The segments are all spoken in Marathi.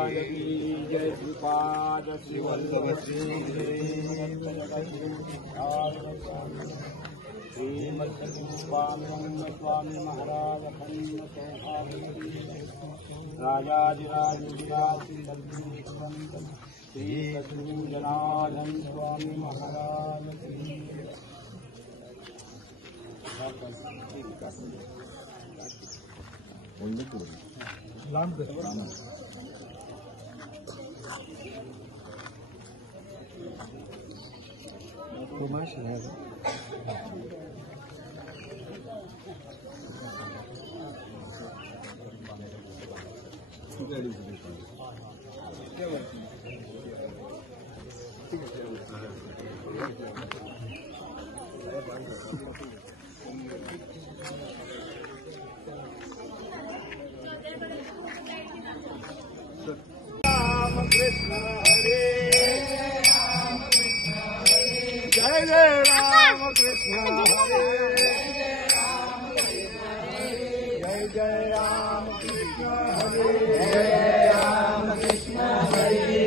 जय श्रीपाद श्री वल्लभ स्वामी महाराज अखंड राजाधिराज श्री सद्गुरु जनार्दन स्वामी महाराज राम कृष्ण हरे जय जय राम कृष्ण हरे जय जय राम कृष्ण हरे जय राम कृष्ण हरे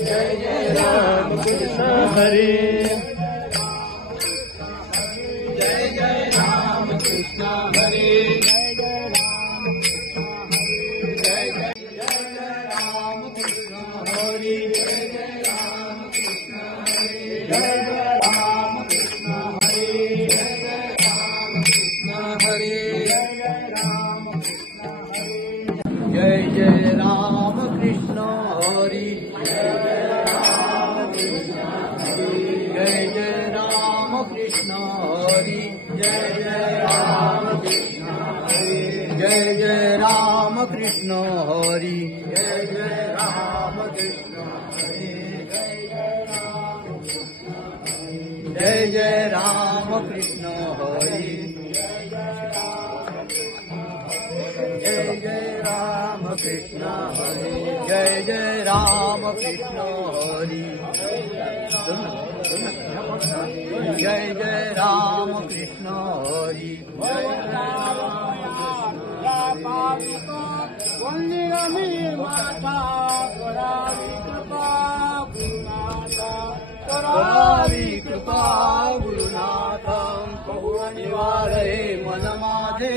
जय जय राम कृष्ण हरे जय जय राम कृष्ण हरे जय जय राम कृष्ण हरि जय जय राम कृष्ण हरि जय जय राम कृष्ण हरि जय जय राम कृष्ण हरि जय जय राम कृष्ण हरि जय जय राम कृष्ण हरि जय जय राम कृष्ण हरि जय जय राम कृष्ण हरि जय जय राम कृष्ण हरि करावी कृपा गुरुनाथ निवारे मन माझे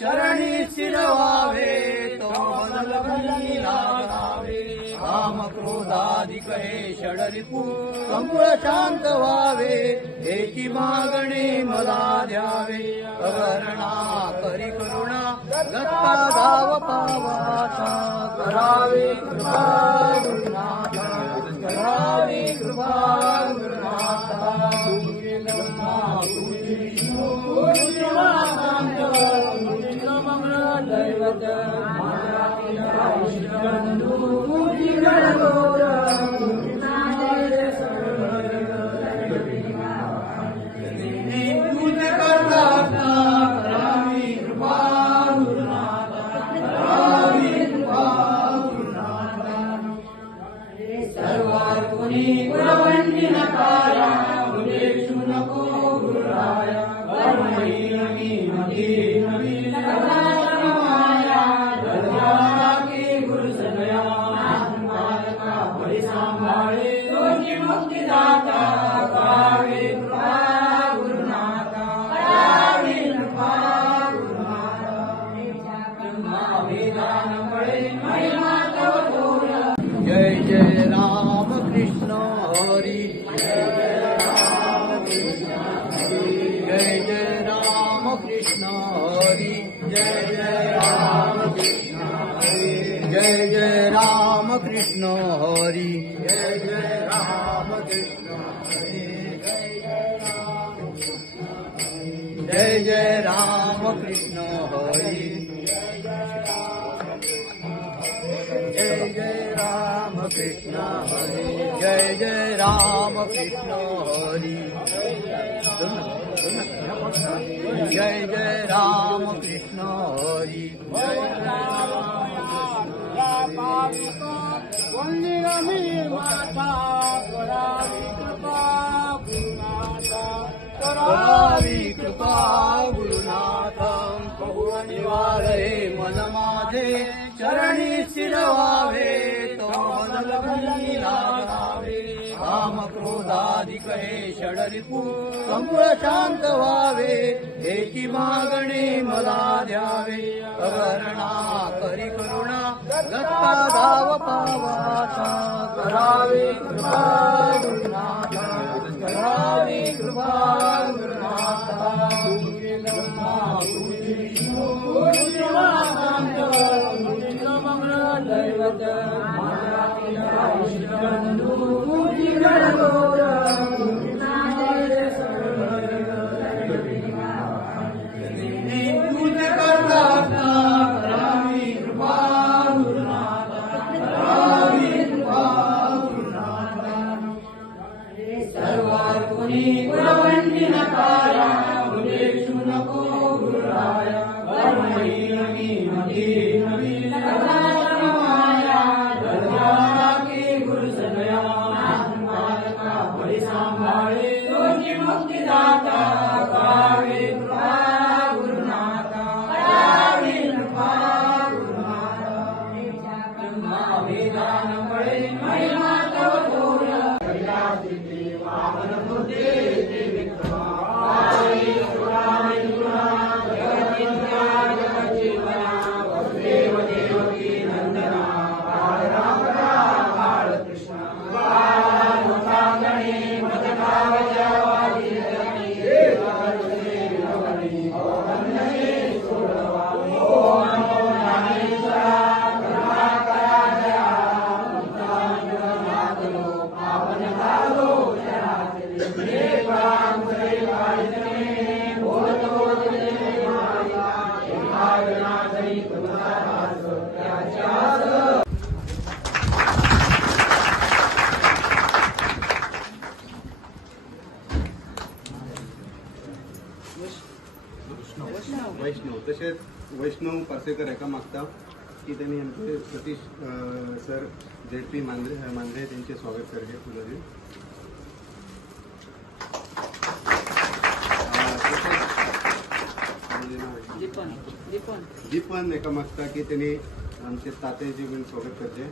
चरणी शिरवावे तो मनलगनी लागावे काम क्रोधाधिक हे षडरिपू संपूर्ण शांत व्हावे एकी मागणी मला द्यावे अवरणा करी करुणा दत्ता धाव पावाचा करावी कृपा गुरुनाथ करावी कृपा गुरुनाथ जय जय राम कृष्ण हरि जय जय राम कृष्ण हरि जय जय राम कृष्ण हरि जय जय राम कृष्ण हरि जय जय राम कृष्ण हरि जय जय राम कृष्ण हरि जय जय राम कृष्ण हरि जय जय राम कृष्ण हरि जय जय राम कृष्ण हरि करावी कृपा गुरुनाथ निवारे मन माझे चरणी शिरवावे तो बदल लागावे काम क्रोधाधिक हे षडरिपू संपूर्ण शांत व्हावे हेची मागणी मला द्यावे अगरणा करी करुणा दत्ता धाव पावाचा करावी कृपा गुरुनाथा करावी कृपा गुरुनाथा वैष्णव तसेच वैष्णव पार्सेकर एका मागता की त्यांनी आमचे सतीश सर जेडपी मांद्रे त्यांचे स्वागत करते फुलंदी दीपन एका मागता की त्यांनी आमचे तात्याचे पण स्वागत करते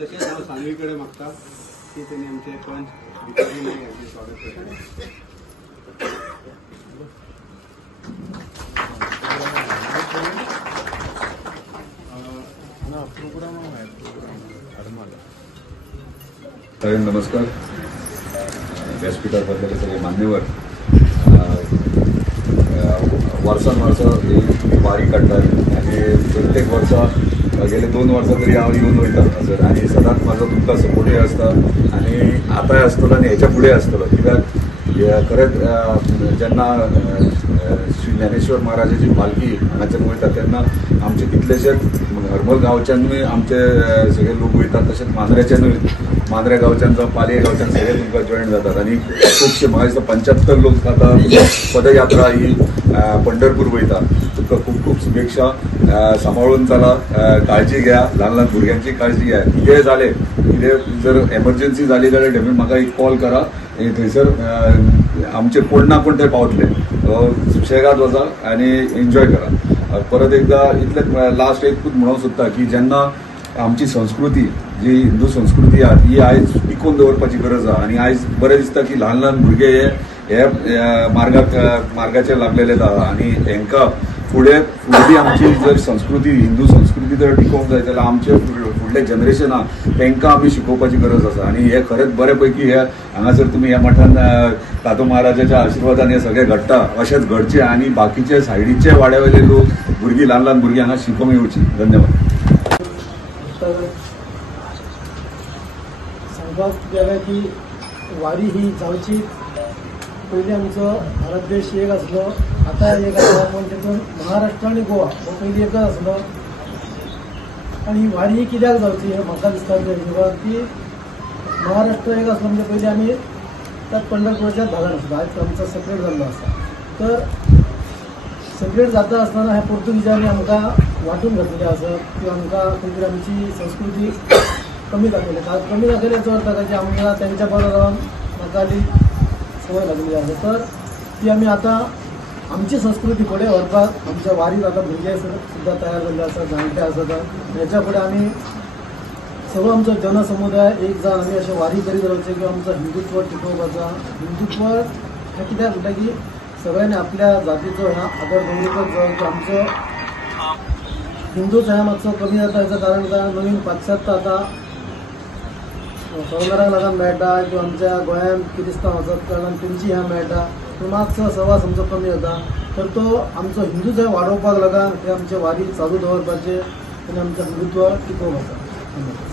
तसेच हांव सांगवीकडे मागता की त्यांनी आमचे पंच भिकारी नाईक यांचे स्वागत करते नमस्कार व्यासपीठाबद्दल सगळे मान्यवर वर्षानुवर्ष ही वारी काढतात आणि प्रत्येक वर्षा गेले 2 वर्षा तरी हांव येऊन वयता सर आणि सदांच म्हाजो तुमकां सपोर्टूय आसता आणि आतांय आसतलो आणि हेच्या फुडें आसतलो कित्याक खरेंच जेन्ना श्री ज्ञानेश्वर महाराजाची पालखी हांगाच्यान वयता तेन्ना आमचे कितलेशेच हरमल गांवच्यानूय आमचे सगळे लोक वयतात तशेंच मांद्रेच्यानूय मांद्रे गांवच्यान जावं पालये गांवच्यान सगळे तुमकां जॉयन जातात आणि खुबशे म्हाका दिसता 75 लोक आतां पदयात्रा ही पंढरपूर वयता तुमकां खूब खूब शुभेच्छा सांबाळून चला काळजी घ्या ल्हान भुरग्यांची काळजी घ्या कितेंय जालें कितें जर एमर्जन्सी जाली जाल्यार डेमी म्हाका एक कॉल करा थंयसर आमचे कोण ना कोण ते पावतले सुशेगाद वचा आनी एन्जॉय करा परत एकदा इतलें लास्ट एकूच म्हणूंक सोदता की जेन्ना आमची संस्कृती जी हिंदू संस्कृती आहा ही आयज टिकोवन दवरपाची गरज आहा आनी आयज बरें दिसता की ल्हान ल्हान भुरगे हे मार्गाचेर लागलेले आहा आनी हेंकां फुडें आमची जर संस्कृती हिंदू संस्कृती जर टिकोवंक जाय जाल्यार आमचे फुडले जनरेशन आहा तांकां आमी शिकोवपाची गरज आसा आनी हे खरेंच बरे पैकी हे हांगासर तुमी ह्या मठान तातू महाराजाच्या आशिर्वादान हे सगळें घडटा अशेंच घडचे आनी बाकीचे सायडीचे वाड्यावयले लोक भुरगीं ल्हान ल्हान भुरगीं हांगा शिकोवंक येवची धन्यवाद सांगपाक गेलें की वारी ही जावची पयलीं आमचो भारत देश एक आसलो आतां एक आसा पूण तितून महाराष्ट्र आनी गोवा हो पयलीं एकच आसलो आनी ही वारी ही कित्याक जावची हें म्हाका दिसता की महाराष्ट्र एक आसलो म्हणजे पयलीं आमी त्याच पंढरपुराच्याच भागान आसलो आयज आमचो सेपरेट जाल्लो आसा तर सेपरेट जाता आसतना ह्या पोर्तुगीजांनी आमकां वांटून घातलेलें आसा किंवा आमकां खंय तरी आमची संस्कृती कमी दाखयली कमी दाखयल्याचो अर्थ ताका की आमकां तेंच्या बरोबर रावन नाकाली सवय लागली आसा तर ती आमी आतां आमची संस्कृती फुडें व्हरपाक आमच्या वारीत आतां भुरगे सुद्दां तयार जाल्ले आसा, जाणटे आसात. हेच्या फुडें आमी सगळो आमचो जनसमुदाय एक जावन आमी अशें वारी करीत रावचें की आमचो हिंदुत्व टिकोवपाचा. हिंदुत्व हें कित्याक म्हणटा की सगळ्यांनी आपल्या जातीचो ह्या आदर दवरपाक जाय की आमचो हिंदूच ह्या मातसो कमी जाता. हेचं कारण काय नवीन पाश्चात्य आतां फॉरेनरांक लागून मेळटा किंवा आमच्या गोंयांत किरिस्तांव आसात कारणान तेंची ह्या मेळटा, पूण मातसो सहवास आमचो कमी जाता. तर तो आमचो हिंदूच हे वाडोवपाक लागून हे आमचे वारी चालू दवरपाचे आनी आमचें हिंदुत्व टिकोवपाचा.